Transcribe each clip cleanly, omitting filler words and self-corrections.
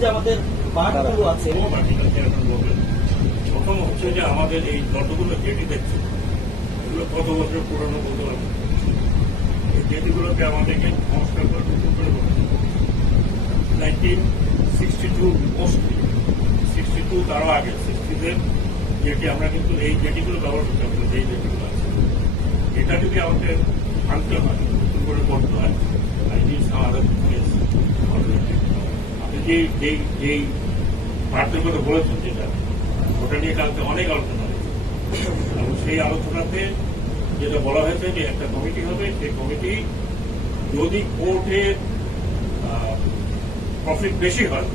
যে আমাদের মাঠগুলো আছে প্রথম হচ্ছে যে আমাদের এই যতগুলো জেটি দেখছে এগুলো কত বছর পুরনো বলতে পারবো। এই জেটিগুলোকে আমাদেরকে সংস্কার করে নতুন করে 1962 মোস্টলি 62 তারও আগে 60-তে জেটি আমরা কিন্তু এই জেটিগুলো ব্যবহার করতে পারি। যেই জেটিগুলো আছে এটা যদি আমাদের ভাঙতে হয় নতুন করে করতে হয় আপনি যেই পার্থের কথা বলেছেন যেটা ওটা নিয়ে কালকে অনেক আলোচনা হয়েছে এবং সেই আলোচনাতে যেটা বলা হয়েছে যে একটা কমিটি হবে, সেই কমিটি যদি কোর্টের প্রফিট বেশি হয়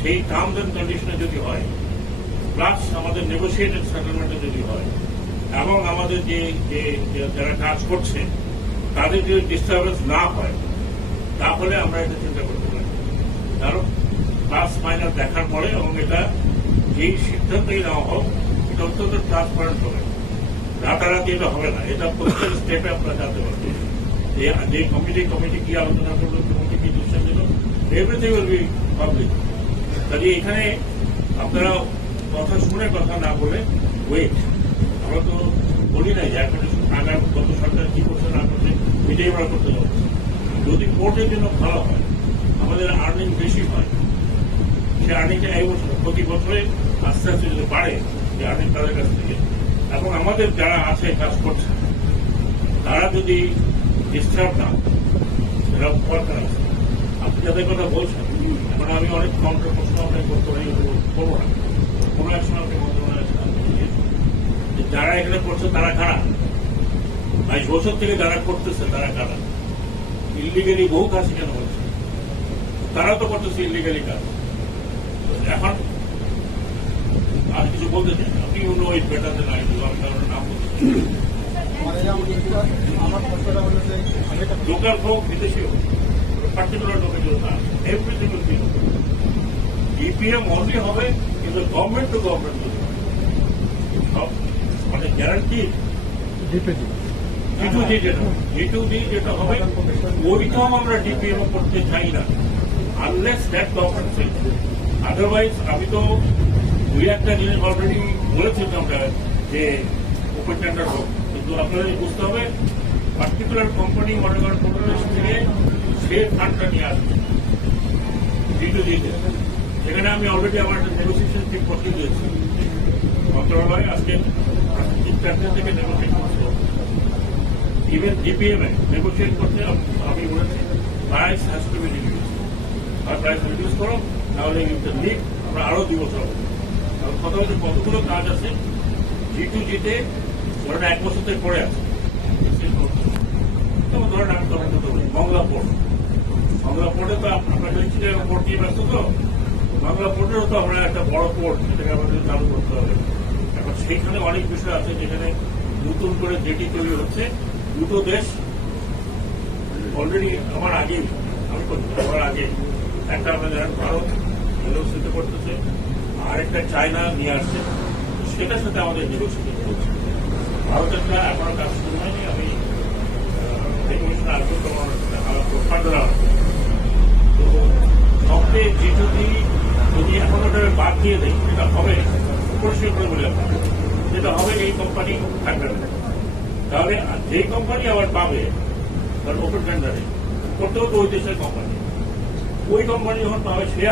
সেই টার্মস অ্যান্ড কন্ডিশনে যদি হয়, প্লাস আমাদের নেগোসিয়েটেড সেটেলমেন্টে যদি হয় এবং আমাদের যে যারা কাজ করছে তাদের যদি ডিস্টারবেন্স না হয় তাহলে আমরা এটা চিন্তা করতে পারি। কারণ প্লাস মাইনাস দেখার পরে এবং এটা যেই সিদ্ধান্তই নেওয়া হোক এটা অত্যন্ত ট্রান্সপারেন্ট হবে, রাতারাতি এটা হবে না। এটা প্রত্যেক স্টেপে আপনারা জানতে পারবেন যে কমিটি কি আলোচনা করলো, কমিটি কি ডিসিশন দিল, এভরিথিং উইল বি পাবলিক। কাজে এখানে আপনারা কথা শুনে কথা না বলে ওয়েট, আমরা তো বলি নাই যে এখন আগাম গত সরকার কি করছে না করছে এটাই আমরা করতে যাচ্ছি। যদি কোর্টের জন্য ভালো হয়, আমাদের আর্নিং বেশি হয়, সে আর্নিংটা এই বছর প্রতি বছরে আস্তে আস্তে যদি বাড়ে যে আর্নিং তাদের কাছ থেকে, এবং আমাদের যারা আছে কাজ করছে তারা যদি ডিস্টার্ব না সেটা দরকার আছে। আপনি যাদের কথা বলছেন এখন আমি অনেক কাউন্টার প্রশ্ন অনেক করতে পারি, করবো না। কোনো এক সময় আপনি মন্ত্রণালয় যারা এখানে করছে তারা কারা, 22 বছর থেকে যারা করতেছে তারা কারা, ইলিগালি বহু কাজ কেন হচ্ছে, তারা তো করতেছে ইলিগালি কাজ। এখন আর কিছু বলতে চাই, আপনি অন্য ওই বেটার দেন আমি কারণে নাম বলতে লোকাল হোক বিদেশি হোক পার্টিকুলার লোকের জন্য না, everything will be DPM only হবে কিন্তু গভর্নমেন্ট টু গভর্নমেন্ট মানে গ্যারান্টি G2G যেটা হবে ওইটাও আমরা ডিপিএম করতে চাই না unless that government change. Otherwise আমি তো দুই একটা জিনিস অলরেডি বলেছিলাম আমরা যে ওপেন টেন্ডার হোক, কিন্তু আপনাদের বুঝতে হবে পার্টিকুলার কোম্পানি মনে করেন থেকে সে ফান্ডটা নিয়ে আসবে G2G তে। সেখানে আমি অলরেডি আমার একটা নেগোসিয়েশন ঠিক করতে দিয়েছি মন্ত্রণালয়, আজকে 3-4 থেকে নেগোসিয়েট করতে হবে। ইভেন ডিপিএম এ নেগোসিয়েট করতে আমি বলেছি price has to be reduce, আর প্রাইস রিডিউস করো তাহলে লিগ আমরা আরো 2 বছর হবে। কথা হচ্ছে কতগুলো কাজ আছে G2G তে ধরেন 1 বছর থেকে পড়ে আছে, ধরেন আমি তখন তো বলি বাংলা পোর্টে তো আপনার পোর্ট নিয়ে ব্যস্ত, তো বাংলা পোর্টেরও তো আমরা একটা বড় পোর্ট সেটাকে আমাদের চালু করতে হবে। এখন সেইখানে অনেক বিষয় আছে যেখানে নতুন করে জেটি তৈরি হচ্ছে। দুটো দেশ অলরেডি আমার আগে একটা আমরা জানেন ভারত নেগোসিয়েট করতেছে, আরেকটা চায়না নিয়ে আসছে, সেটার সাথে আমাদের নেগোসিয়েট করছে। ভারতেরটা এখনো কাজ শুরু হয়নি, আমি রেগুলেশন আসবো তোমার ফার্দার আসবে। তো সবচেয়ে G2G যদি এখন ওটা বাদ দিয়ে দেয় সেটা হবে পরিষ্কার করে বলে যেটা হবে এই কোম্পানি থাকবে না, তাহলে যে কোম্পানি আবার পাবে ওপেন টেন্ডারে করতেও তো ওই দেশের কোম্পানি, ওই কোম্পানি যখন পাবে সে